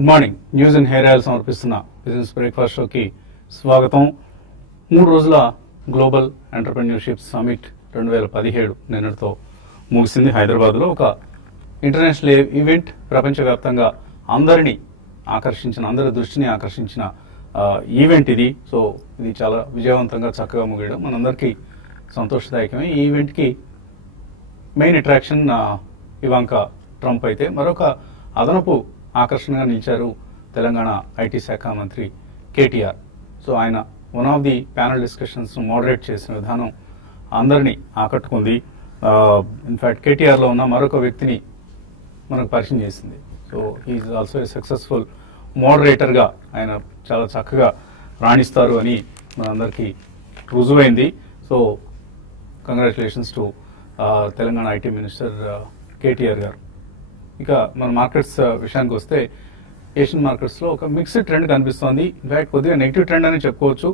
Good morning. News and hair oil సమర్పిస్తున్న business breakfast షోకి స్వాగతం. 3 రోజుల గ్లోబల్ ఎంటర్‌ప్రెన్యూర్‌షిప్ సమిట్ 2017 నిన్నటితో ముగిసింది. హైదరాబాద్లో ఒక ఇంటర్నేషనల్ ఈవెంట్, ప్రపంచవ్యాప్తంగా అందరి దృష్టిని ఆకర్షించిన ఈవెంట్ ఇది. సో ఇది చాలా విజయవంతంగా చక్కగా ముగియడం మనందరికీ సంతోషదాయకమే. ఈ ఈవెంట్కి మెయిన్ అట్రాక్షన్ ఇవాంకా ట్రంప్ అయితే, మరొక అదనపు ఆకర్షణగా నిలిచారు తెలంగాణ ఐటీ శాఖ మంత్రి కేటీఆర్. సో ఆయన one of the panel discussions moderate చేసిన విధానం అందరినీ ఆకట్టుకుంది. ఇన్ఫాక్ట్ కేటీఆర్లో ఉన్న మరొక వ్యక్తిని మనకు పరిచయం చేసింది. So he's also a successful మోడరేటర్గా ఆయన చాలా చక్కగా రాణిస్తారు అని మనందరికీ రుజువైంది. So congratulations to Telangana IT minister KTR గారు. ఇక మన మార్కెట్స్ విషయానికి వస్తే, ఏషియన్ మార్కెట్స్లో ఒక మిక్స్డ్ ట్రెండ్ కనిపిస్తోంది. ఇన్ఫాక్ట్ కొద్దిగా నెగిటివ్ ట్రెండ్ అని చెప్పుకోవచ్చు.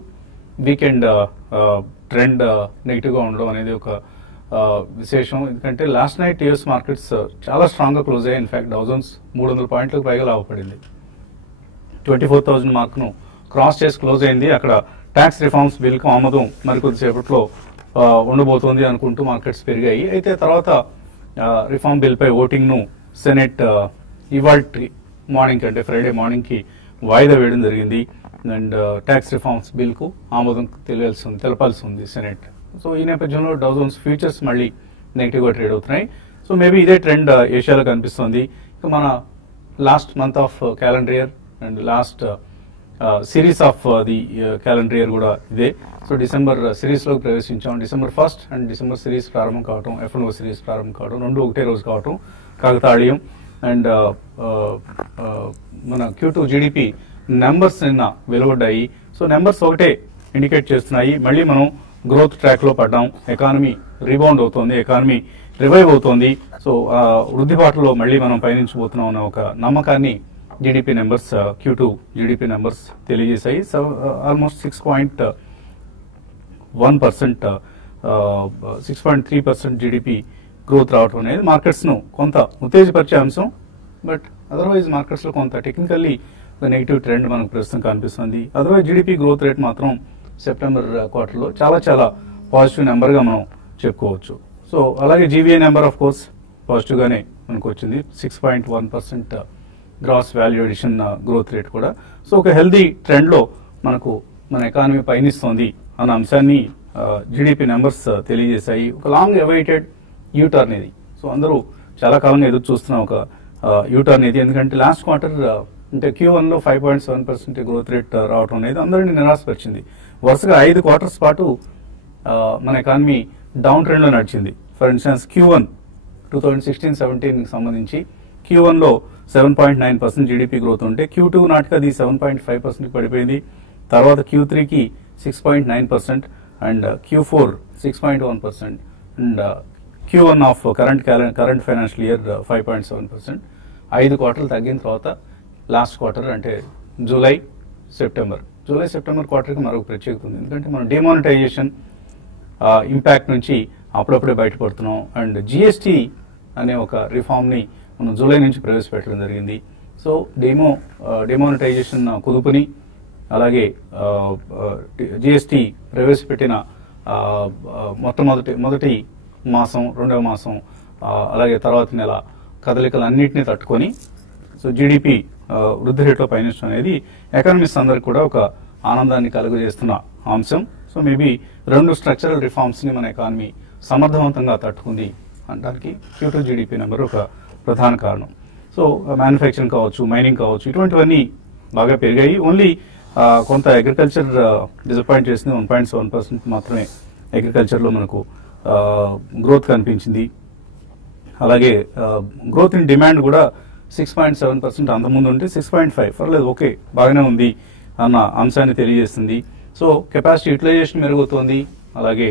వీకెండ్ ట్రెండ్ నెగిటివ్గా ఉండడం అనేది ఒక విశేషం. ఎందుకంటే లాస్ట్ నైట్ యూఎస్ మార్కెట్స్ చాలా స్ట్రాంగ్గా క్లోజ్ అయ్యాయి. ఇన్ఫాక్ట్ డౌ జోన్స్ 300 పాయింట్లకు పైగా లాభపడింది. 24,000 మార్క్ను క్రాస్ చేసి క్లోజ్ అయింది. అక్కడ ట్యాక్స్ రిఫార్మ్స్ బిల్కు ఆమోదం మరికొద్దిసేపట్లో ఉండబోతోంది అనుకుంటూ మార్కెట్స్ పెరిగాయి. అయితే తర్వాత రిఫార్మ్ బిల్పై ఓటింగ్ను సెనెట్ ఇవాళ మార్నింగ్ అంటే ఫ్రైడే మార్నింగ్కి వాయిదా వేయడం జరిగింది. అండ్ ట్యాక్స్ రిఫార్మ్స్ బిల్కు ఆమోదం తెలపాల్సి ఉంది సెనెట్. సో ఈ నేపథ్యంలో డౌ జోన్స్ ఫ్యూచర్స్ మళ్ళీ నెగిటివ్గా ట్రేడ్ అవుతున్నాయి. సో మేబీ ఇదే ట్రెండ్ ఏషియాలో కనిపిస్తుంది. ఇక మన last month of calendar year and last series of the calendar year కూడా ఇదే. సో డిసెంబర్ సిరీస్లోకి ప్రవేశించాం. December 1st and December series ప్రారంభం కావటం, F&O సిరీస్ ప్రారంభం కావటం, రెండు ఒకటే రోజు కావటం కాకతాళీయం. అండ్ మన Q2 జీడిపి నెంబర్స్ నిన్న వెలువడ్డాయి. సో నెంబర్స్ ఒకటే ఇండికేట్ చేస్తున్నాయి, మళ్ళీ మనం గ్రోత్ ట్రాక్లో పడ్డాం, ఎకానమీ రీబౌండ్ అవుతోంది, ఎకానమీ రివైవ్ అవుతోంది. సో వృద్ధిబాటులో మళ్ళీ మనం పయనించబోతున్నాం అన్న ఒక నమ్మకాన్ని GDP numbers, Q2 GDP numbers తెలియజేశాయి. ఆల్మోస్ట్ 6.1%, 6.3% జీడిపి గ్రోత్ రావడం అనేది మార్కెట్స్ను కొంత ఉత్తేజపరిచే అంశం. బట్ అదర్వైజ్ మార్కెట్స్లో కొంత టెక్నికల్లీ నెగిటివ్ ట్రెండ్ మనకు ప్రస్తుతం కనిపిస్తుంది. అదర్వైజ్ జీడిపి గ్రోత్ రేట్ మాత్రం సెప్టెంబర్ క్వార్టర్లో చాలా పాజిటివ్ నెంబర్గా మనం చెప్పుకోవచ్చు. సో అలాగే జీవీఏ నెంబర్ ఆఫ్ కోర్స్ పాజిటివ్గానే మనకు వచ్చింది. 6.1% gross value addition growth rate కూడా. సో ఒక హెల్దీ ట్రెండ్లో మనకు మన ఎకానమీ పయనిస్తోంది అన్న అంశాన్ని జీడిపి నెంబర్స్ తెలియజేశాయి. ఒక లాంగ్ అవైటెడ్ యూటర్న్ ఇది. సో అందరూ చాలా కాలంగా ఎదురు చూస్తున్న ఒక యూటర్న్ ఇది. ఎందుకంటే లాస్ట్ క్వార్టర్ అంటే Q1లో 5.7% గ్రోత్ రేట్ రావడం అనేది అందరినీ నిరాశపరిచింది. వరుసగా 5 క్వార్టర్స్ పాటు మన ఎకానమీ డౌన్ ట్రెండ్లో నడిచింది. ఫర్ ఇన్స్టెన్స్ Q1 2016-17 సంబంధించి Q1లో 7.9% జీడిపి గ్రోత్ ఉంటే Q2 నాటికి అది 7.5% పడిపోయింది. తర్వాత Q3కి 6.9% and Q4 6.1% and Q1 of current financial year 5.7%. 5 క్వార్టర్లు తగ్గిన తర్వాత లాస్ట్ క్వార్టర్ అంటే జూలై సెప్టెంబర్ క్వార్టర్కి మరొక ప్రత్యేకత ఉంది. ఎందుకంటే మనం డిమానిటైజేషన్ ఇంపాక్ట్ నుంచి అప్పుడప్పుడే బయటపడుతున్నాం. అండ్ GST అనే ఒక రిఫార్మ్ని మనం జూలై నుంచి ప్రవేశపెట్టడం జరిగింది. సో డిమానిటైజేషన్ కుదుపుని, అలాగే GST ప్రవేశపెట్టిన మొదటి మాసం, రెండవ మాసం, అలాగే తర్వాత నెల కదలికలన్నింటినీ తట్టుకొని సో జీడిపి వృద్ధి రేట్లో పయనించడం అనేది ఎకానమిస్ట్ అందరికి కూడా ఒక ఆనందాన్ని కలుగజేస్తున్న అంశం. సో మేబీ 2 స్ట్రక్చరల్ రిఫార్మ్స్ని మన ఎకానమీ సమర్థవంతంగా తట్టుకుంది అనడానికి Q2 జీడిపి నెంబర్ ఒక ప్రధాన కారణం. సో మ్యానుఫ్యాక్చరింగ్ కావచ్చు, మైనింగ్ కావచ్చు, ఇటువంటివన్నీ బాగా పెరిగాయి. ఓన్లీ కొంత అగ్రికల్చర్ డిసప్పాయింట్ చేసింది. 1.7% మాత్రమే అగ్రికల్చర్లో మనకు గ్రోత్ కనిపించింది. అలాగే గ్రోత్ ఇన్ డిమాండ్ కూడా 6.7%, అంతకుముందు ఉంటే 6.5%, పర్లేదు, ఓకే, బాగానే ఉంది అన్న అంశాన్ని తెలియజేస్తుంది. సో కెపాసిటీ యూటిలైజేషన్ పెరుగుతోంది, అలాగే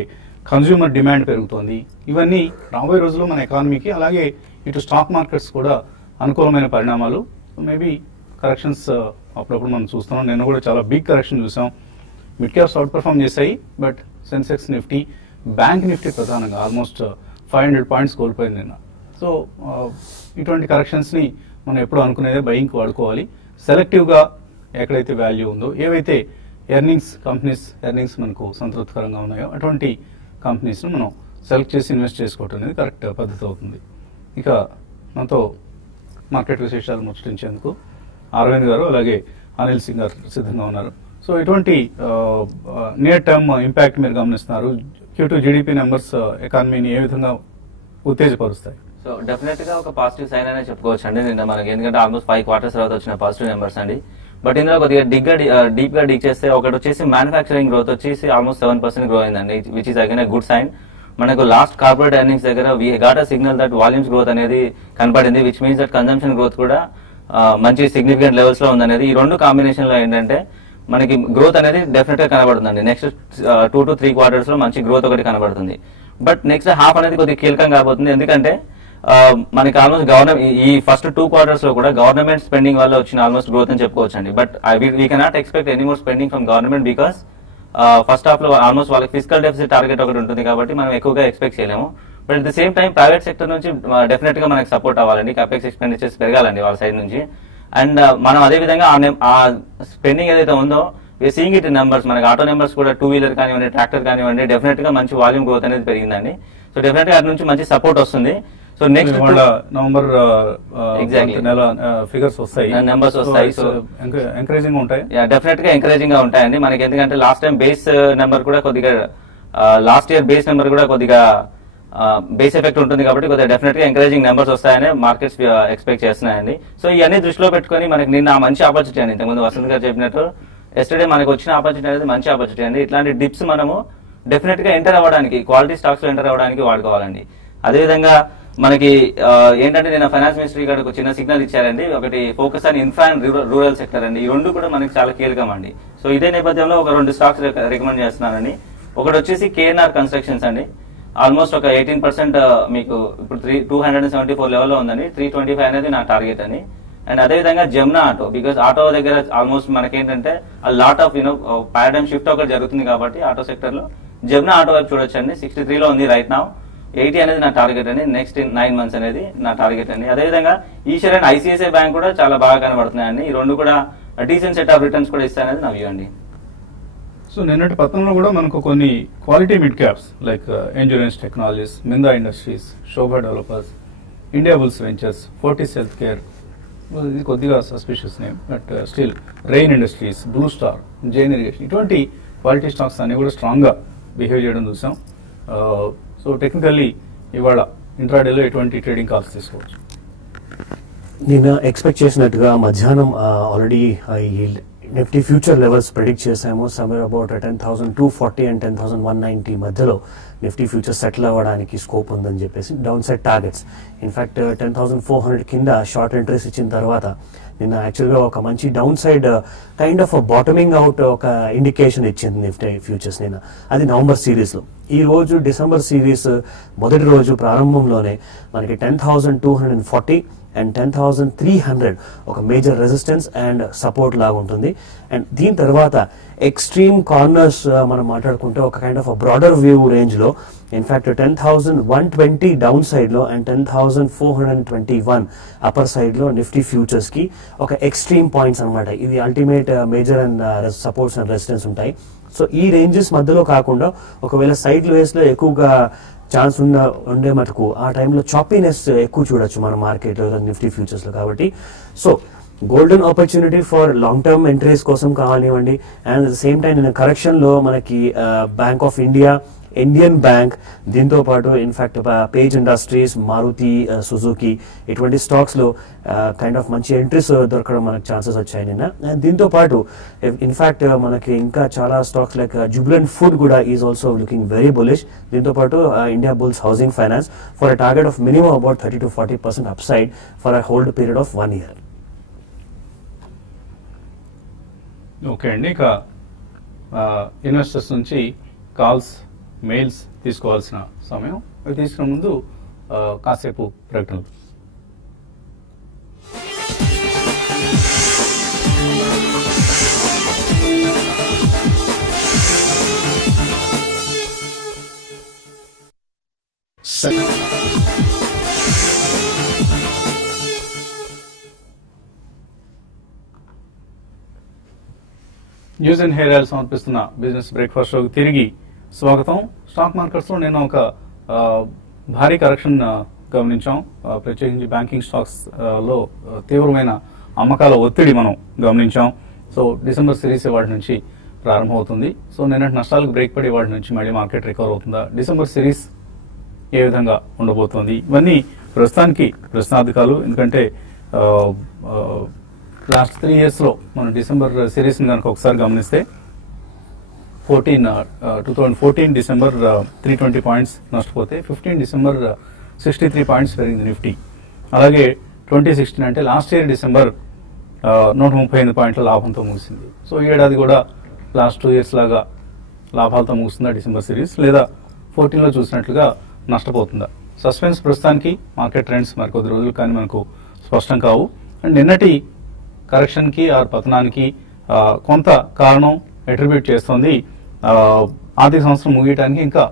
కన్జ్యూమర్ డిమాండ్ పెరుగుతోంది. ఇవన్నీ రాబోయే రోజుల్లో మన ఎకానమీకి, అలాగే ఇటు స్టాక్ మార్కెట్స్ కూడా అనుకూలమైన పరిణామాలు. మేబీ కరెక్షన్స్ అప్పుడప్పుడు మనం చూస్తున్నాం. నిన్న కూడా చాలా బిగ్ కరెక్షన్ చూసాం. మిడ్ క్యాప్స్ అవుట్ పర్ఫార్మ్ చేశాయి. But Sensex, Nifty, bank Nifty ప్రధానంగా ఆల్మోస్ట్ 500 పాయింట్స్ కోల్పోయింది నిన్న. సో ఇటువంటి కరెక్షన్స్ని మనం ఎప్పుడు అనుకునేదే బయింగ్కి వాడుకోవాలి. సెలెక్టివ్గా ఎక్కడైతే వాల్యూ ఉందో, ఏవైతే కంపెనీస్ ఎర్నింగ్స్ మనకు సంతృప్తికరంగా ఉన్నాయో అటువంటి కంపెనీస్ను మనం సెలెక్ట్ చేసి ఇన్వెస్ట్ చేసుకోవటం అనేది కరెక్ట్ పద్ధతి అవుతుంది. ఇక మనతో మార్కెట్ విశేషాలు ముచ్చటించేందుకు అరవింద్ గారు అలాగే అనిల్ సింగ్ గారు సిద్ధంగా ఉన్నారు. సో ఇటువంటి నియర్ టర్మ్ ఇంపాక్ట్ మీరు గమనిస్తున్నారు. Q2 జీడిపి నెంబర్స్ ఎకానమీని ఏ విధంగా ఉత్తేజపరుస్తాయి? సో డెఫినెట్ గా ఒక పాజిటివ్ సైన్ అనే చెప్పుకోవచ్చు అండి నిన్న మనకి, ఎందుకంటే ఆల్మోస్ట్ 5 quarters తర్వాత వచ్చిన పాజిటివ్ నెంబర్స్ అండి. బట్ ఇందులో కొద్దిగా డీప్ గా డిగ్ చేస్తే ఒకటి వచ్చేసి మ్యానుఫాక్చరింగ్ గ్రోత్ వచ్చేసి ఆల్మోస్ట్ 7% గ్రో అయిందండి, which is again good sign. మనకు లాస్ట్ కార్పొరేట్ ఎర్నింగ్స్ దగ్గర we got a signal that volumes growth అనేది కనపడింది, which means that consumption growth కూడా మంచి సిగ్నిఫికెంట్ లెవెల్స్ లో ఉందనేది. ఈ రెండు కాంబినేషన్ లో ఏంటంటే మనకి గ్రోత్ అనేది డెఫినెట్ గా కనబడుతుందండి. నెక్స్ట్ 2 to 3 quarters లో మంచి గ్రోత్ ఒకటి కనబడుతుంది. బట్ నెక్స్ట్ హాఫ్ అనేది కొద్దిగా కీలకం కాబోతుంది, ఎందుకంటే మనకి ఆల్మోస్ట్ ఈ ఫస్ట్ 2 quarters లో కూడా గవర్నమెంట్ స్పెండింగ్ వల్ల వచ్చిన ఆల్మోస్ట్ గ్రోత్ అని చెప్పుకోవచ్చు అండి. But we cannot expect any more spending from government, because first half లో ఆల్మోస్ట్ వాళ్ళకి ఫిజికల్ డెఫిసిట్ టార్గెట్ ఒకటి ఉంటుంది కాబట్టి మనం ఎక్కువగా ఎక్స్పెక్ట్ చేయలేము. But at the same time private sector నుంచి డెఫినెట్ గా మనకి సపోర్ట్ అవ్వాలండి, కాపెక్స్ ఎక్స్పెండిచర్స్ పెరగాలండి వాళ్ళ సైడ్ నుంచి. అండ్ మనం అదే విధంగా ఆ స్పెండింగ్ ఏదైతే ఉందో we are seeing it in numbers. మనకి ఆటో నెంబర్స్ కూడా 2-wheeler కానివ్వండి, ట్రాక్టర్ కానివ్వండి, డెఫినెట్ గా మంచి వాల్యూమ్ గ్రోత్ అనేది పెరిగిందండి. సో డెఫినెట్ గా అటు నుంచి మంచి సపోర్ట్ వస్తుంది. సో నెక్స్ట్ నవంబర్ నెల ఫిగర్స్ వస్తాయి, నెంబర్స్ వస్తాయి. సో ఎంకరేజింగ్ ఉంటాయి, డెఫినెట్ గా ఎంకరేజింగ్ గా ఉంటాయండి మనకి. ఎందుకంటే లాస్ట్ టైం బేస్ నెంబర్ కూడా కొద్దిగా, లాస్ట్ ఇయర్ బేస్ నెంబర్ కూడా కొద్దిగా బేస్ ఎఫెక్ట్ ఉంటుంది కాబట్టి కొద్దిగా డెఫినెట్ గా ఎంకరేజింగ్ నెంబర్స్ వస్తాయని మార్కెట్స్ ఎక్స్పెక్ట్ చేస్తున్నాయండి. సో ఇవన్నీ దృష్టిలో పెట్టుకుని మనకి నిన్న మంచి ఆపర్చునిటీ అండి, ఇంతకుముందు వసంత్ గారు చెప్పినట్టు ఎస్టర్డే మనకు వచ్చిన ఆపర్చునిటీ అనేది మంచి ఆపర్చునిటీ అండి. ఇట్లాంటి డిప్స్ మనము డెఫినెట్ గా ఎంటర్ అవ్వడానికి, క్వాలిటీ స్టాక్స్ లో ఎంటర్ అవ్వడానికి వాడుకోవాలండి. అదేవిధంగా మనకి ఏంటంటే నేను ఫైనాన్స్ మినిస్ట్రీ గారికి చిన్న సిగ్నల్ ఇచ్చారండి, ఒకటి focus on infra and rural sector అండి. ఈ రెండు కూడా మనకి చాలా కీలకం అండి. సో ఇదే నేపథ్యంలో ఒక 2 స్టాక్స్ రికమెండ్ చేస్తున్నానండి. ఒకటి వచ్చేసి KNR కన్స్ట్రక్షన్స్ అండి, ఆల్మోస్ట్ ఒక 18% మీకు ఇప్పుడు 274 లెవెల్లో ఉందండి. 325 అనేది నా టార్గెట్ అని. అండ్ అదేవిధంగా జమునా ఆటో, బికాస్ ఆటో దగ్గర ఆల్మోస్ట్ మనకేంటంటే లాట్ ఆఫ్ పారాడైమ్ షిఫ్ట్ ఒకటి జరుగుతుంది కాబట్టి ఆటో సెక్టర్ లో జమునా ఆటో వైపు చూడొచ్చండి. 63 లో ఉంది రైట్ నౌ. 80 అనేది నా టార్గెట్ అండి, నెక్స్ట్ 9 months అనేది నా టార్గెట్ అండి. అదేవిధంగా ఈశ్వర్ అండ్ ICICI బ్యాంక్ కూడా చాలా బాగా కనబడుతున్నాయండి. ఈ రెండు కూడా డీసెంట్ సెట్ ఆఫ్ రిటర్న్స్ కూడా ఇస్తాయనేది నా వ్యూ అండి. సో నిన్నటి పత్రంలో కూడా మనకు కొన్ని quality mid caps like Endurance Technologies, Minda Industries, Sobha Developers, Indiabulls Ventures, Fortis Health Care, ఇది కొద్దిగా suspicious name but still, Rain Industries, Blue Star, Jain Irrigation, ఇటువంటి క్వాలిటీ స్టాక్స్ అన్ని కూడా స్ట్రాంగ్ గా బిహేవ్ చేయడం చూసాం. సో టెక్నికల్లీ ఇవాళ ఇంట్రాడేలో ఎటువంటి ట్రేడింగ్ కాల్స్ తీసుకోవచ్చు? నేను ఎక్స్పెక్ట్ చేసినట్టుగా మధ్యాహ్నం already Nifty future levels predict చేశాము. సమ్వేర్ అబౌట్ 10,240 and 10,190 మధ్యలో నిఫ్టీ ఫ్యూచర్ సెటిల్ అవ్వడానికి స్కోప్ ఉందని చెప్పేసి డౌన్ సైడ్ టార్గెట్స్. ఇన్ఫాక్ట్ 10,400 కింద షార్ట్ ఎంట్రీస్ ఇచ్చిన తర్వాత నిన్న యాక్చువల్గా ఒక మంచి down side kind of బాటమింగ్ out ఒక ఇండికేషన్ ఇచ్చింది నిఫ్టీ ఫ్యూచర్స్ నిన్న. అది నవంబర్ సిరీస్లో. ఈ రోజు డిసెంబర్ సిరీస్ మొదటి రోజు ప్రారంభంలోనే మనకి 10,240 and 10,300 ఒక మేజర్ రెసిస్టెన్స్ అండ్ సపోర్ట్ లాగా ఉంటుంది. అండ్ దీని తర్వాత ఎక్స్ట్రీమ్ కార్నర్స్ మనం మాట్లాడుకుంటే ఒక kind of broader view range లో ఇన్ఫాక్ట్ 10,120 డౌన్ సైడ్ లో అండ్ 10,421 అప్పర్ సైడ్ లో నిఫ్టీ ఫ్యూచర్స్ కి ఒక ఎక్స్ట్రీమ్ పాయింట్స్ అనమాట. ఇది ultimate major and supports and resistance ఉంటాయి. సో ఈ రేంజెస్ మధ్యలో కాకుండా ఒకవేళ సైడ్ వేస్ లో ఎక్కువగా ఛాన్స్ ఉండే మటుకు ఆ టైంలో చాపీనెస్ ఎక్కువ చూడొచ్చు మన మార్కెట్ లో నిఫ్టీ ఫ్యూచర్స్ లో. కాబట్టి so golden opportunity for long term entries కోసం కానివ్వండి. And at the same time నేను కరెక్షన్ లో మనకి Bank of India, Indian Bank, దీంతో పాటు in fact Page Industries, Maruti Suzuki ఇటువంటి స్టాక్స్ లో కైండ్ ఆఫ్ మంచి ఎంట్రీస్ దొరకడం మనకు ఛాన్సెస్ వచ్చాయి నిన్న. అండ్ దీంతో పాటు ఇన్ఫాక్ట్ మనకి ఇంకా చాలా స్టాక్స్ లైక్ జుబ్లెంట్ ఫుడ్ కూడా is also looking very bullish. దీంతో పాటు India bulls housing finance for a target of minimum about 30 to 40% up side for a hold period of 1 year. Okay అండి, ఇక ఇన్వెస్టర్స్ నుంచి calls, mails తీసుకోవాల్సిన సమయం. అవి తీసుకునే ముందు కాసేపు ప్రకటనలు. యూజ్ అండ్ హెయిర్ ఆయిల్ సమర్పిస్తున్న బిజినెస్ బ్రేక్ఫాస్ట్ షోకి తిరిగి స్వాగతం. స్టాక్ మార్కెట్స్ లో నేను ఒక భారీ కరెక్షన్ గమనించాం. ప్రత్యేకించి బ్యాంకింగ్ స్టాక్స్ లో తీవ్రమైన అమ్మకాల ఒత్తిడి మనం గమనించాం. సో డిసెంబర్ సిరీస్ వాటి నుంచి ప్రారంభమవుతుంది. సో నిన్నటి నష్టాలకు బ్రేక్ పడి వాటి నుంచి మళ్ళీ మార్కెట్ రికవర్ అవుతుందా, డిసెంబర్ సిరీస్ ఏ విధంగా ఉండబోతోంది, ఇవన్నీ ప్రస్తుతానికి ప్రశ్నార్థకాలు. ఎందుకంటే లాస్ట్ 3 years లో మనం డిసెంబర్ సిరీస్ కనుక ఒకసారి గమనిస్తే 2014 డిసెంబర్ 320 పాయింట్స్ నష్టపోతే 15 డిసెంబర్ 63 పాయింట్స్ పెరిగింది నిఫ్టీ. అలాగే 2016 అంటే లాస్ట్ ఇయర్ డిసెంబర్ 138 పాయింట్ల లాభంతో ముగిసింది. సో ఈ ఏడాది కూడా లాస్ట్ 2 years లాగా లాభాలతో ముగుస్తుందా డిసెంబర్ సిరీస్, లేదా 14లో చూసినట్లుగా నష్టపోతుందా? సస్పెన్స్ ప్రస్తుతానికి. మార్కెట్ ట్రెండ్స్ మరి కొద్ది రోజులు కానీ మనకు స్పష్టం కావు. అండ్ నిన్నటి కరెక్షన్ కి ఆ పతనానికి కొంత కారణం అట్రిబ్యూట్ చేస్తోంది ఆర్థిక సంవత్సరం ముగియడానికి ఇంకా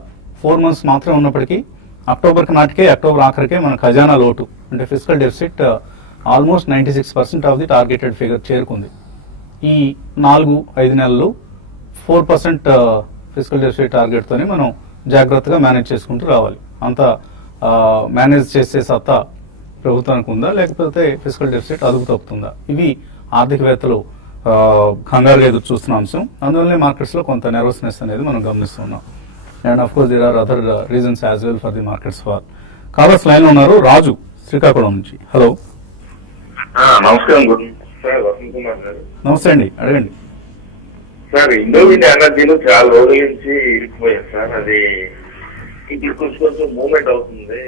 4 months మాత్రమే ఉన్నప్పటికీ అక్టోబర్ ఆఖరికే మన ఖజానా లోటు అంటే physical deficit almost 96% of the targeted figure చేరుకుంది. ఈ 4-5 నెలలు 4% ఫిజికల్ డెఫిసిట్ టార్గెట్ తోనే మనం జాగ్రత్తగా మేనేజ్ చేసుకుంటూ రావాలి. అంత మేనేజ్ చేసే సత్తా ప్రభుత్వానికి ఉందా, లేకపోతే ఫిజికల్ డెఫిసిట్ అదుపు తప్పుతుందా? ఇవి ఆర్థికవేత్తలు కంగారుగా ఎదురు చూస్తున్న అంశం. అందువల్లనే మార్కెట్స్ లో కొంత నెర్వస్నెస్ అనేది మనం గమనిస్తున్నాం. And of course there are other reasons as well for the markets fall. Callers line లో ఉన్నారు. రాజు శ్రీకాకుళం నుంచి. హలో, నమస్కారం సార్. వసంత్ కుమార్ గారు. నమస్తే అండి, అడగండి సార్. ఇండోవిన్ ఎనర్జీలో చాలా రోజుల నుంచి ఇరికిపోయారు సార్. అది ఇప్పుడు కొంచెం మూవ్మెంట్ అవుతుంది.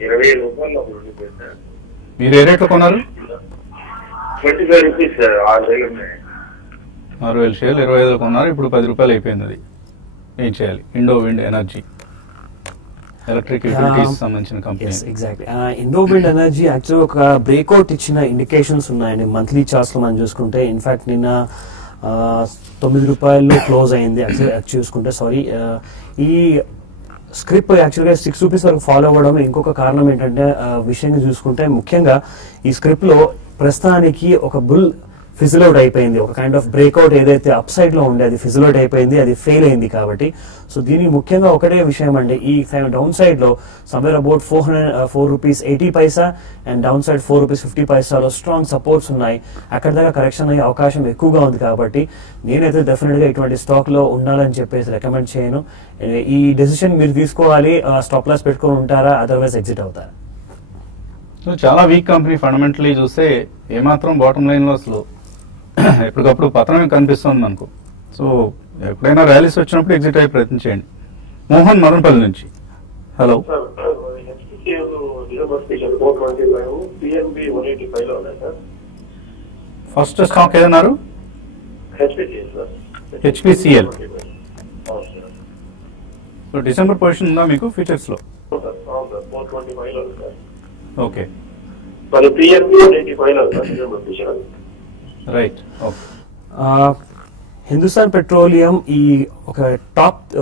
25 రూపాయలు ఉండిపోయింది సార్. మీరు ఏ రేట్లో కొన్నారు? 25 రూపీస్ సార్. 6,000 షేర్లు 25 కొన్నారు. ఇప్పుడు 10 రూపాయలు అయిపోయింది. అది ఏం చేయాలి? Indo wind energy electric utilities సంబంధించిన company. Exactly. Indo wind energy actual ఒక బ్రేక్అవుట్ ఇచ్చిన ఇండికేషన్స్ ఉన్నాయండి మంత్లీ చార్ట్స్ లో మనం చూసుకుంటే. ఇన్ఫాక్ట్ నిన్న 9 రూపాయల్లో క్లోజ్ అయింది చూసుకుంటే. సారీ, ఈ స్క్రిప్ యాక్చువల్గా 6 రూపీస్ వరకు ఫాలో అవ్వడం ఇంకొక కారణం ఏంటంటే విషయంగా చూసుకుంటే ముఖ్యంగా ఈ స్క్రిప్ లో ప్రస్తుతానికి ఒక బుల్ ఫిజిల్ అవుట్ అయిపోయింది. ఒక కైండ్ ఆఫ్ బ్రేక్అవుట్ ఏదైతే అప్ సైడ్ లో ఉండే అది ఫిజిల్ అవుట్ అయిపోయింది, అది ఫెయిల్ అయింది. కాబట్టి సో దీనికి ముఖ్యంగా ఒకటే విషయం అండి, ఈ డౌన్ సైడ్ లో somewhere about 4 rupees 80 paisa and down side 4 rupees 50 పైసాలో స్ట్రాంగ్ సపోర్ట్స్ ఉన్నాయి. అక్కడ దాకా కరెక్షన్ అయ్యే అవకాశం ఎక్కువగా ఉంది. కాబట్టి నేనైతే డెఫినెట్ గా ఇటువంటి స్టాక్ లో ఉండాలని చెప్పేసి రికమెండ్ చేయను. ఈ డెసిషన్ మీరు తీసుకోవాలి. స్టాప్ లాస్ పెట్టుకుని ఉంటారా, అదర్వైజ్ ఎగ్జిట్ అవుతారా? చాలా వీక్ కంపెనీ ఫండమెంటలీ చూస్తే ఏమాత్రం బాటమ్ లైన్ లో అసలు ఎప్పటికప్పుడు పతనమే కనిపిస్తుంది మనకు. సో ఎప్పుడైనా ర్యాలీస్ వచ్చినప్పుడు ఎగ్జిట్ అయ్యే ప్రయత్నం చేయండి. మోహన్ మదనపల్లి నుంచి. హలో, ఫస్ట్ స్టాక్ ఏదన్నారు? హెచ్పిసిఎల్. సో డిసెంబర్ పొజిషన్ ఉందా మీకు ఫ్యూచర్స్ లో? Okay, right. Okay. Hindustan petroleum ఈ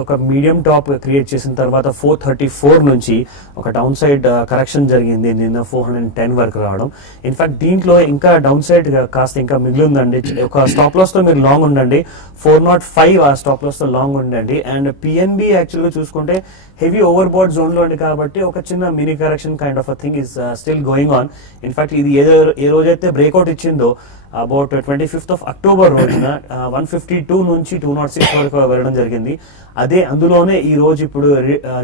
ఒక మీడియం టాప్ క్రియేట్ చేసిన తర్వాత 434 నుంచి ఒక డౌన్ సైడ్ కరెక్షన్ జరిగింది. నిన్న 410 వరకు రావడం. ఇన్ఫాక్ట్ దీంట్లో ఇంకా డౌన్ సైడ్ కాస్త ఇంకా మిగిలి ఉందండి. ఒక స్టాప్ లాస్ తో మీరు లాంగ్ ఉండండి. 405 ఆ స్టాప్ లాస్ తో లాంగ్ ఉండండి. అండ్ పిఎన్బి యాక్చువల్ గా చూసుకుంటే హెవీ ఓవర్ బోర్డ్ జోన్ లో ఉంది కాబట్టి ఒక చిన్న mini correction kind of a thing is still going on. In fact ఇది ఏ రోజైతే బ్రేక్అవుట్ ఇచ్చిందో అబౌట్ 25th of October రోజున 152 నుంచి 206 వరకు వెళ్ళడం జరిగింది. అందులోనే ఈ రోజు ఇప్పుడు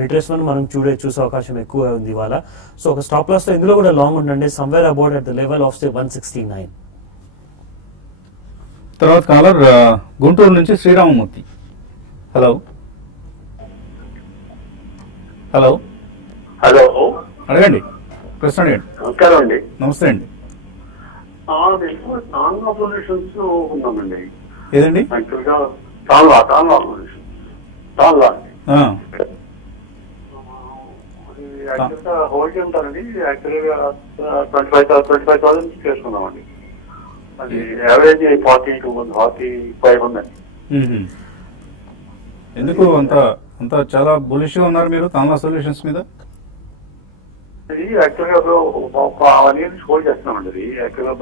రిట్రేస్మెంట్ మనం చూసే అవకాశం ఎక్కువ ఉంది ఇవాళ. సో ఒక స్టాప్ లాస్ తో ఇందులో కూడా లాంగ్ ఉండండి. Somewhere about at the level of 169. తర్వాత కాలర్ గుంటూరు నుంచి శ్రీరామమూర్తి. హలో, హలో, హలో, అడగండి, ప్రశ్న అడగండి. నమస్కారం అండి. నమస్తే అండి. ఉన్నామండి. ఏదండి? యాక్చువల్గా హోల్డ్ ఉంటారండి. యాక్చువల్గా 25,000 చేసుకున్నామండి. అది యావరేజ్ 45 ఉందండి. ఎందుకు అంత చాలా బులిష్ గా ఉన్నారు మీరు తాన్లా సొల్యూషన్స్ మీద? యాక్చువల్గా ఒక 1 year నుంచి హోల్డ్ చేస్తున్నామండి. అది యాక్చువల్గా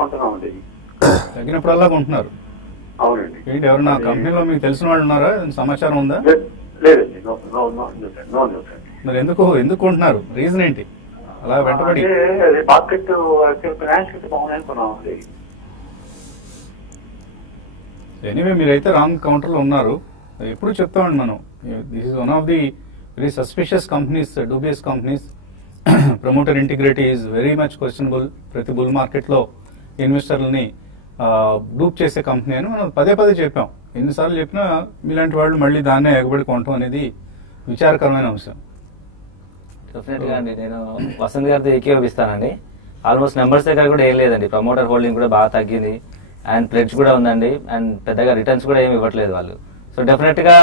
కొంటున్నామండి. తగ్గినప్పుడల్లా కొంటున్నారు. అవునండి. ఏంటి ఎవరన్నా కంపెనీలో మీకు తెలిసిన వాళ్ళు ఉన్నారా? సమాచారం ఉందా? లేదండి. మరి ఎందుకు కొంటున్నారు? రీజన్ ఏంటి అలా వెంటబడి? మార్కెట్ ఫైనాన్షియల్ బాగున్నాయి అనుకున్నామండి. ఎనీవే మీరైతే రాంగ్ కౌంటర్లో ఉన్నారు. ఎప్పుడు చెప్తామండి మనం, this is one of the very suspicious companies, dubious companies. Promoter integrity is very much questionable. ప్రతి బుల్ మార్కెట్లో ఇన్వెస్టర్లని డూప్ చేసే కంపెనీ అని మనం పదే చెప్పాం. ఎన్నిసార్లు చెప్పినా మీలాంటి వాళ్ళు మళ్ళీ దాన్నే ఎగబడి కొనటం అనేది విచారకరమైన అంశం. డెఫినెట్ గా అండి, నేను వసంత్ గారితో ఏకీభవిస్తానండి. ఆల్మోస్ట్ నెంబర్స్ దగ్గర కూడా ఏం లేదండి. ప్రమోటర్ హోల్డింగ్ కూడా బాగా తగ్గింది అండ్ ప్లెడ్జ్ కూడా ఉందండి అండ్ పెద్దగా రిటర్న్స్ కూడా ఏమి ఇవ్వట్లేదు వాళ్ళు. సో డెఫినెట్ గా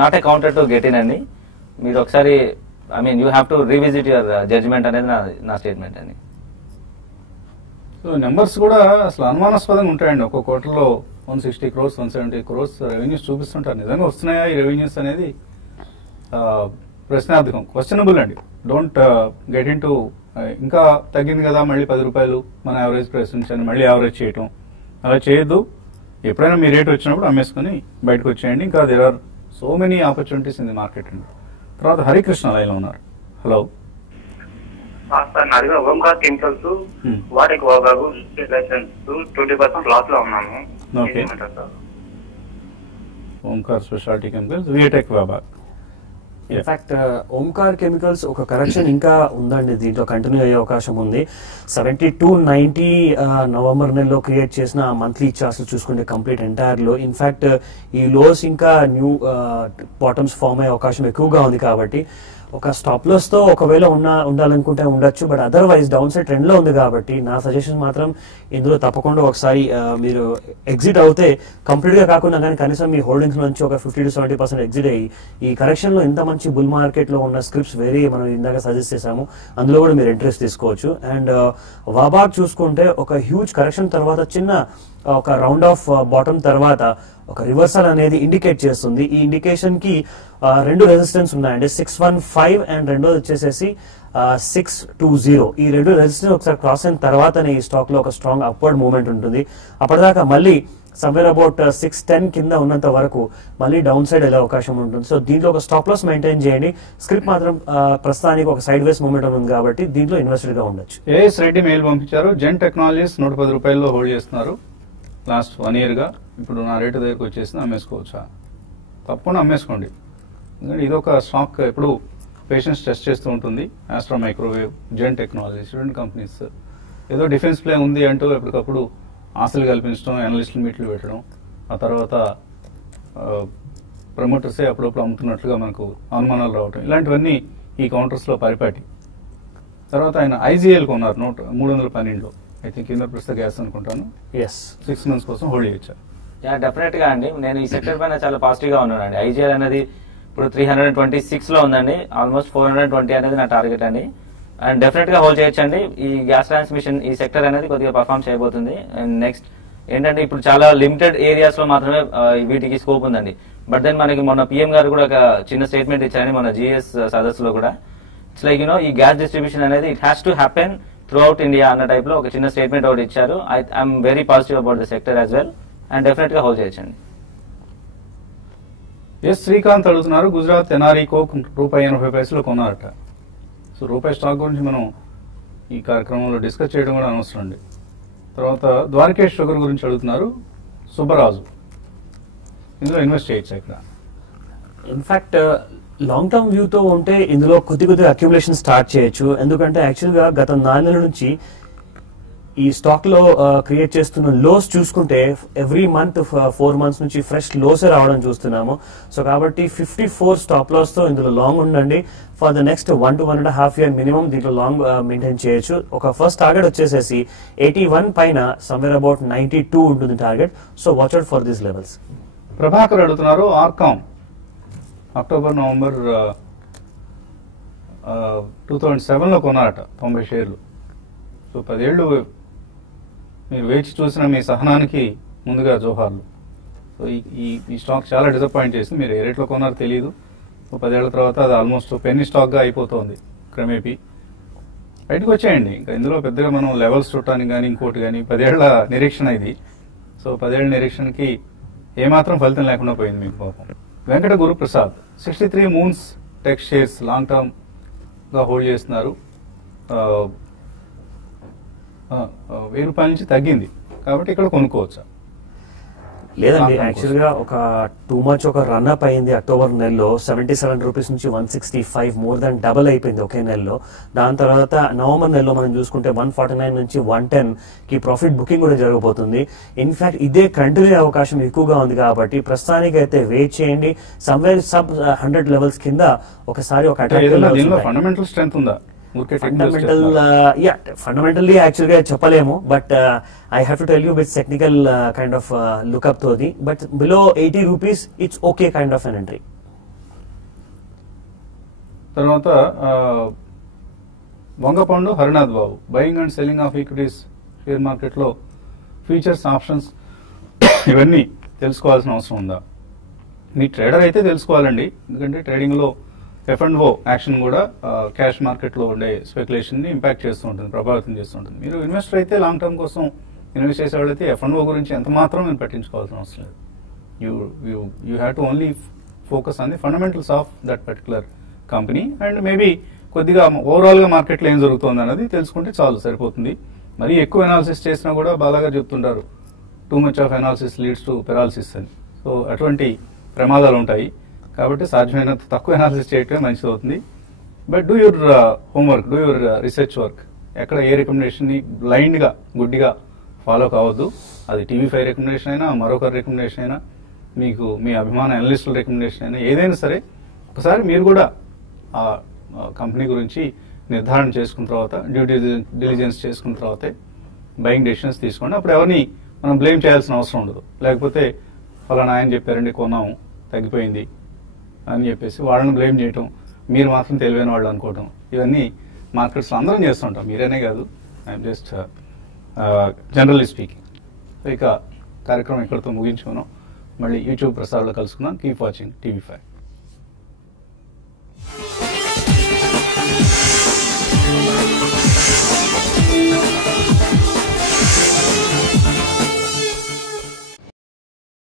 not a counter to get in అండి. మీరు ఒకసారి I mean you have to revisit your judgement అనేది నా స్టేట్మెంట్ అండి. సో నెంబర్స్ కూడా అసలు అనుమానాస్పదంగా ఉంటాయండి. ఒక్కో క్వార్టర్లో 160 crores 170 crores రెవెన్యూస్ చూపిస్తుంటారు. నిజంగా వస్తున్నాయా ఈ రెవెన్యూస్ అనేది ప్రశ్నార్థకం, క్వశ్చనబుల్ అండి. డోంట్ గెట్ ఇన్ టు ఇంకా తగ్గింది కదా మళ్ళీ 10 రూపాయలు మన యావరేజ్ ప్రైస్ నుంచి అని మళ్ళీ యావరేజ్ చేయటం అలా చేయొద్దు. ఎప్పుడైనా మీ రేట్ వచ్చినప్పుడు అమ్మేసుకుని బయటకు వచ్చేయండి. ఇంకా there are so many opportunities in the market అండి. తర్వాత హరికృష్ణ లైన్లో ఉన్నారు. హలో సార్, నాదిగా ఓంకార్ కెమికల్స్ వాటికి వాగాకు లైసెన్స్ 20% లాస్ లో ఉన్నాను. ఓకే, ఓంకార్ స్పెషాలిటీ కెమికల్స్, వియటెక్ వాబాక్. ఇన్ఫాక్ట్ ఓంకార్ కెమికల్స్ ఒక కరెక్షన్ ఇంకా ఉందండి, దీంట్లో కంటిన్యూ అయ్యే అవకాశం ఉంది. 7290 నవంబర్ నెలలో క్రియేట్ చేసిన మంత్లీ చార్ట్స్ చూసుకుంటే కంప్లీట్ ఎంటైర్ లో ఇన్ఫాక్ట్ ఈ లోస్ ఇంకా న్యూ బాటమ్స్ ఫామ్ అయ్యే అవకాశం ఎక్కువగా ఉంది. కాబట్టి ఒక స్టాప్ లాస్ తో ఒకవేళ ఉండాలనుకుంటే ఉండొచ్చు, but otherwise down side trend లో ఉంది. కాబట్టి నా సజెషన్ మాత్రం ఇందులో తప్పకుండా ఒకసారి మీరు ఎగ్జిట్ అవుతే కంప్లీట్ గా కాకుండా కానీ కనీసం మీ హోల్డింగ్స్ నుంచి ఒక 50 to 70% ఎగ్జిట్ అయ్యి ఈ కరెక్షన్ లో ఇంత మంచి బుల్ మార్కెట్ లో ఉన్న స్క్రిప్ట్స్ మనం ఇందాక సజెస్ట్ చేసాము, అందులో కూడా మీరు ఇంట్రెస్ట్ తీసుకోవచ్చు. అండ్ వాబాక్ చూసుకుంటే ఒక హ్యూజ్ కరెక్షన్ తర్వాత చిన్న ఒక రౌండ్ ఆఫ్ బాటమ్ తర్వాత ఒక రివర్సల్ అనేది ఇండికేట్ చేస్తుంది. ఈ ఇండికేషన్ కి రెండు రెసిస్టెన్స్ ఉన్నాయండి, 615 అండ్ రెండోది వచ్చేసేసి 620. ఈ రెండు రెసిస్టెన్స్ ఒకసారి క్రాస్ అయిన తర్వాతనే ఈ స్టాక్ లో ఒక స్ట్రాంగ్ అప్వర్డ్ మూవ్మెంట్ ఉంటుంది. అప్పటిదాకా మళ్ళీ సమ్వేర్ అబౌట్ 610 కింద ఉన్నంత వరకు మళ్ళీ డౌన్ సైడ్ వెళ్ళే అవకాశం ఉంటుంది. సో దీంట్లో ఒక స్టాప్ లాస్ మెయింటైన్ చేయండి. స్క్రిప్ట్ మాత్రం ప్రస్తుతానికి ఒక సైడ్ వేస్ మూమెంట్ ఉంది కాబట్టి దీంట్లో ఇన్వెస్టెడ్ గా ఉండొచ్చు. ఏఎస్ రెడ్డి మెయిల్ పంపించారు. జెన్ టెక్నాలజీస్ 110 రూపాయల్లో హోల్డ్ చేస్తున్నారు లాస్ట్ 1 year గా. ఇప్పుడు నా రేటు దగ్గరకు వచ్చేసింది, అమ్మేసుకోవచ్చా? తప్పకుండా అమ్మేసుకోండి. ఎందుకంటే ఇదొక స్టాక్ ఎప్పుడు పేషెన్స్ టెస్ట్ చేస్తూ ఉంటుంది. ఆస్ట్రా మైక్రోవేవ్, జెన్ టెక్నాలజీస్, రెండు కంపెనీస్. ఏదో డిఫెన్స్ ప్లే ఉంది అంటూ ఎప్పటికప్పుడు ఆశలు కల్పించడం, అనలిస్టులు మీట్లు పెట్టడం, ఆ తర్వాత ప్రమోటర్సే అప్పుడప్పుడు అమ్ముతున్నట్లుగా మనకు అనుమానాలు రావటం, ఇలాంటివన్నీ ఈ కౌంటర్స్లో పరిపాటి. తర్వాత ఆయన ఐజీఎల్ కొన్నారు 312. ఐ థింక్ ఇంద్రప్రస్థ గ్యాస్ అనుకుంటాను. 6 months కోసం హోల్డ్ చేయొచ్చా? డెఫినెట్ గా అండి, నేను ఈ సెక్టర్ పైన చాలా పాజిటివ్ గా ఉన్నానండి. ఐజీఎల్ అనేది ఇప్పుడు 326 లో ఉందండి. ఆల్మోస్ట్ 420 అనేది నా టార్గెట్ అండి. అండ్ డెఫినెట్ గా హోల్డ్ చేయొచ్చండి. ఈ గ్యాస్ ట్రాన్స్మిషన్ ఈ సెక్టర్ అనేది కొద్దిగా పర్ఫామ్ చేయబోతుంది. అండ్ నెక్స్ట్ ఏంటంటే ఇప్పుడు చాలా లిమిటెడ్ ఏరియాస్ లో మాత్రమే వీటికి స్కోప్ ఉందండి. బట్ దెన్ మనకి మొన్న పిఎం గారు కూడా ఒక చిన్న స్టేట్మెంట్ ఇచ్చారని మన జిఎస్ సదస్సులో కూడా. ఇట్స్ లైక్ ఈ గ్యాస్ డిస్ట్రిబ్యూషన్ అనేది it has to happen through out India అన్న టైప్ లో ఒక చిన్న స్టేట్మెంట్ ఒకటి ఇచ్చారు. I'm very positive about the sector as well and definite గా హోల్డ్ చేయొచ్చండి. ఎస్ శ్రీకాంత్ అడుగుతున్నారు. Gujarat NRE coke ₹1.80 కొన్నారట. సో రూపాయి స్టాక్ గురించి మనం ఈ కార్యక్రమంలో డిస్కస్ చేయడం కూడా అనవసరం అండి. తర్వాత ద్వారకేష్ షుగర్ గురించి అడుగుతున్నారు. సుబ్బరాజు, ఇందులో ఇన్వెస్ట్ చేయొచ్చు ఇక్కడ? ఇన్ఫాక్ట్ లాంగ్ టర్మ్ వ్యూతో ఉంటే ఇందులో కొద్దిగా అక్యుములేషన్ స్టార్ట్ చేయొచ్చు. ఎందుకంటే యాక్చువల్ గా గత 4 నెలల నుంచి ఈ స్టాక్ లో క్రియేట్ చేస్తున్న లోస్ చూసుకుంటే ఎవ్రీ మంత్ 4 months నుంచి ఫ్రెష్ లోస్ రావడం చూస్తున్నాము. సో కాబట్టి 54 స్టాప్ లాస్ తో ఇందులో లాంగ్ ఉండండి. For the next 1 to 1.5 year minimum దీంట్లో లాంగ్ మెయింటైన్ చేయొచ్చు. ఒక ఫస్ట్ టార్గెట్ వచ్చేసేసి 81 పైన సమ్వేర్ అబౌట్ 92 ఉంటుంది target. So watch out for these levels. Prabhakar అడుగుతున్నారు. ఆర్కామ్ అక్టోబర్ నవంబర్ 2007లో కొన్నారట 90 shares. సో 10 ఏళ్ళు మీరు వేచి చూసిన మీ సహనానికి ముందుగా జోహార్లు. సో ఈ స్టాక్ చాలా డిసప్పాయింట్ చేసింది. మీరు ఏ రేట్లో కొన్నారో తెలియదు. 10 ఏళ్ల తర్వాత అది ఆల్మోస్ట్ పెన్నీ స్టాక్గా అయిపోతుంది క్రమేపీ. బయటకు వచ్చేయండి. ఇంకా ఇందులో పెద్దగా మనం లెవెల్స్ చూడటానికి కానీ ఇంకోటి కానీ 10 ఏళ్ల నిరీక్షణ ఇది. సో 10 ఏళ్ల నిరీక్షణకి ఏమాత్రం ఫలితం లేకుండా పోయింది మీకు పాపం. Venkata Guruprasad 63 moons tech shares long term గా హోల్డ్ చేస్తున్నారు. 1000 రూపాయల నుంచి తగ్గింది కాబట్టి ఇక్కడ కొనుక్కోవచ్చా? లేదండి, యాక్చువల్ గా ఒక టూ మచ్ ఒక రన్ అప్ అయింది అక్టోబర్ నెలలో. 77 రూపీస్ నుంచి 165, మోర్ దాన్ డబుల్ అయిపోయింది ఒకే నెలలో. దాని తర్వాత నవంబర్ నెలలో మనం చూసుకుంటే 149 నుంచి 110 కి ప్రాఫిట్ బుకింగ్ కూడా జరగబోతుంది. ఇన్ఫాక్ట్ ఇదే కంటిన్యూ అవకాశం ఎక్కువగా ఉంది కాబట్టి ప్రస్తుతానికి అయితే వెయిట్ చేయండి. సమ్వేర్ సబ్ 100 లెవెల్స్ కింద ఒకసారి ఒక ఫండమెంటల్ స్ట్రెంత్ ఉందా? ఫండమెంటల్లీ యాక్చువల్ గా చెప్పలేము, but I have to tell you with technical kind of lookup తోది. But below 80 rupees it's okay kind of an entry. తర్వాత Vangapandu Harinath Babu, buying and selling of equities share market లో futures, options ఇవన్నీ తెలుసుకోవాల్సిన అవసరం ఉందా? మీ trader అయితే తెలుసుకోవాలండి, ఎందుకంటే ట్రేడింగ్ లో F&O యాక్షన్ కూడా క్యాష్ మార్కెట్ లో ఉండే స్పెక్యులేషన్ ని ఇంపాక్ట్ చేస్తూ ఉంటుంది, ప్రభావితం చేస్తూ ఉంటుంది. మీరు ఇన్వెస్టర్ అయితే లాంగ్ టర్మ్ కోసం ఇన్వెస్ట్ చేసేవాళ్ళైతే F&O గురించి ఎంత మాత్రం మీరు పట్టించుకోవాల్సిన అవసరం లేదు. You have to only focus on the fundamentals of that particular company and maybe కొద్దిగా ఓవరాల్ గా మార్కెట్ లో ఏం జరుగుతుంది అన్నది తెలుసుకుంటే చాలు, సరిపోతుంది. మరి ఎక్కువ అనాలిసిస్ చేసినా కూడా బాగా చెప్తుంటారు, too much of analysis leads to paralysis అని. సో అటువంటి ప్రమాదాలు ఉంటాయి కాబట్టి సాధ్యమైనంత తక్కువ అనాలిసిస్ చేయటమే మంచిది అవుతుంది. But do your homework, do your research work. ఎక్కడ ఏ రికమెండేషన్ ని బ్లైండ్ గా గుడ్డిగా ఫాలో కావద్దు. అది TV5 రికమెండేషన్ అయినా, మరొకరి రికమెండేషన్ అయినా, మీకు మీ అభిమాన అనలిస్టుల రికమెండేషన్ అయినా, ఏదైనా సరే ఒకసారి మీరు కూడా ఆ కంపెనీ గురించి నిర్ధారణ చేసుకున్న తర్వాత, డ్యూ డిలిజెన్స్ చేసుకున్న తర్వాతే బయింగ్ డెసిషన్స్ తీసుకోండి. అప్పుడు ఎవరిని మనం బ్లేమ్ చేయాల్సిన అవసరం ఉండదు. లేకపోతే ఫలానా ఆయన చెప్పారండి కొన్నాము తగ్గిపోయింది అని చెప్పేసి వాళ్ళని బ్లేమ్ చేయటం, మీరు మాత్రం తెలివైన వాళ్ళు అనుకోవటం, ఇవన్నీ మార్కెట్స్ అందరం చేస్తుంటాం, మీరేనే కాదు. I'm just generally speaking. ఇక కార్యక్రమం ఇక్కడితో ముగించుకున్నాం. మళ్ళీ యూట్యూబ్ ప్రసారంలో కలుసుకుందాం. Keep watching TV5.